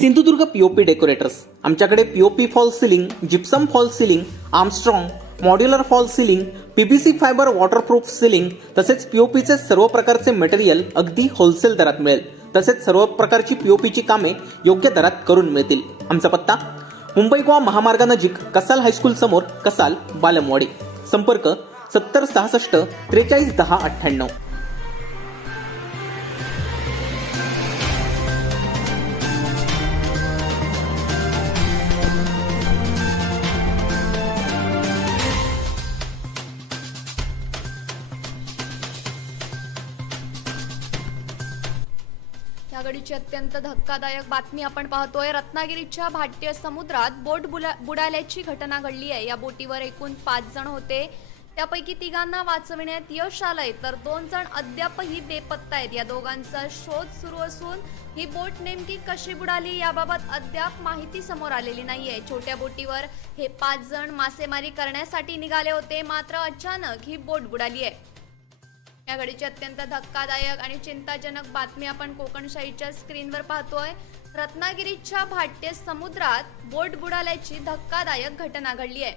Sindhudurg POP decorators आमच्याकडे POP fall ceiling, gypsum fall ceiling, Armstrong, modular fall ceiling, PVC fibre waterproof ceiling तसेच पीओपीचे सर्व प्रकारचे material अगदी होलसेल दरात मिळेल. तसेच सर्व प्रकारची पीओपीची कामे योग्य दरात करून मिळतील. आमचा पत्ता मुंबई गोवा महामार्गानजीक कसाल हायस्कूल समोर, कसाल, बालमवाडी. संपर्क 7066 43 10 98. या घडीची अत्यंत धक्कादायक बातमी आपण पाहतोय. रत्नागिरीच्या भाट्य समुद्रात बोट बुडाल्याची घटना घडली आहे. या बोटीवर एकूण 5 जण होते. त्यापैकी 3घांना वाचविण्यात यश आलंय, तर 2 जण अद्यापही बेपत्ता आहेत. या दोघांचा शोध सुरू असून ही बोट नेमकी कशी बुडाली याबाबत अद्याप माहिती समोर आलेली नाहीये. छोट्या बोटीवर हे 5 जण मासेमारी करण्यासाठी निघाले होते, मात्र अचानक ही बोट बुडाली आहे. या घडीची अत्यंत धक्कादायक आणि चिंताजनक बातमी आपण कोकणशाहीच्या स्क्रीनवर पाहतोय. रत्नागिरीच्या भाट्य समुद्रात बोट बुडाल्याची धक्कादायक घटना घडली आहे.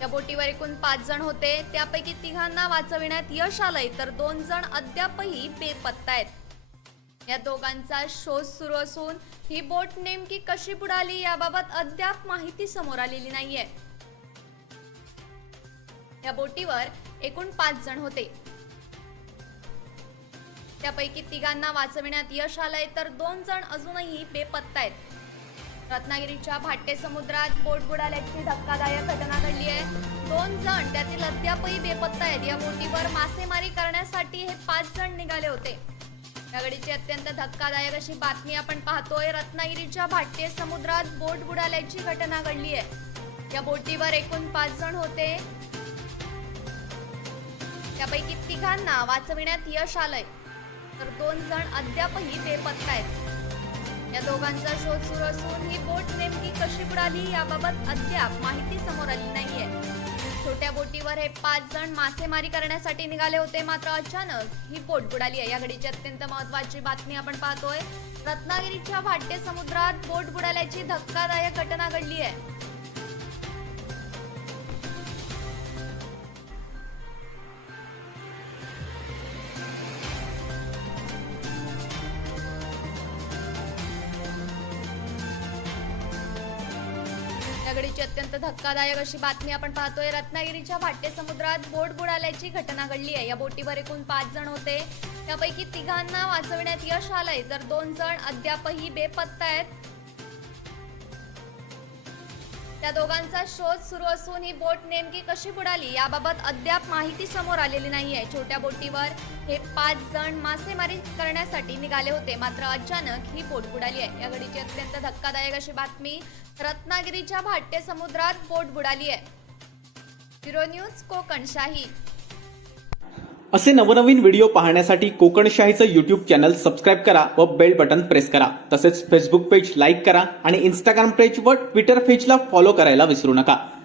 या बोटीवर एकूण 5 जण होते. त्यापैकी 3घांना वाचविण्यात यश आलंय, तर 2 जण अद्यापही बेपत्ता आहेत. या दोघांचा शोध सुरू असून ही बोट नेमकी कशी बुडाली याबाबत अद्याप माहिती समोर आलेली नाहीये. या बोटीवर एकूण 5 जण होते. त्यापैकी 3घांना वाचविण्यात यश आलंय, तर 2 जण अजूनही बेपत्ता आहेत. रत्नागिरीच्या भाट्य समुद्रात बोट बुडाल्याची धक्कादायक घटना घडली आहे. 2 जण त्यातील अद्यापही बेपत्ता आहेत. या बोटीवर मासेमारी करण्यासाठी हे 5 जण निघाले होते. या घडीची अत्यंत धक्कादायक अशी बातमी आपण पाहतोय. रत्नागिरीच्या भाट्य समुद्रात बोट बुडाल्याची घटना घडली आहे. या बोटीवर एकूण 5 जण होते. त्यापैकी 3घांना वाचविण्यात यश आलंय, तर 2 जण अद्यापही बेपत्ता आहेत. या दोघांचा शोध सुरू असून ही बोट नेमकी कशी बुडाली याबाबत अद्याप माहिती समोर आली नाहीये. छोट्या बोटीवर हे 5 जण मासेमारी करण्यासाठी निघाले होते, मात्र अचानक ही बोट बुडाली आहे. या घडीची अत्यंत महत्त्वाची बातमी आपण पाहतोय. रत्नागिरीच्या भाट्य समुद्रात बोट बुडाल्याची धक्कादायक घटना घडली आहे. या घडीची अत्यंत धक्कादायक अशी बातमी आपण पाहतोय. रत्नागिरीच्या भाट्य समुद्रात बोट बुडाल्याची घटना घडली आहे. या बोटीवर एकूण 5 जण होते. त्यापैकी 3घांना वाचविण्यात यश आलंय, तर 2 जण अद्यापही बेपत्ता आहेत. त्या दोघांचा शोध सुरू असून ही बोट नेमकी कशी बुडाली याबाबत अद्याप माहिती समोर आलेली नाहीये. छोट्या बोटीवर हे 5 जण मासेमारी करण्यासाठी निघाले होते, मात्र अचानक ही बोट बुडाली आहे. या घडीची अत्यंत धक्कादायक अशी बातमी. रत्नागिरीच्या भाट्य समुद्रात बोट बुडाली आहे. Bureau news Kokanshahi. असे नवनवीन व्हिडिओ पाहण्यासाठी कोकणशाहीचं यूट्यूब चॅनल सबस्क्राईब करा व बेल बटन प्रेस करा. तसेच फेसबुक पेज लाईक करा आणि इंस्टाग्राम पेज व ट्विटर पेजला फॉलो करायला विसरू नका.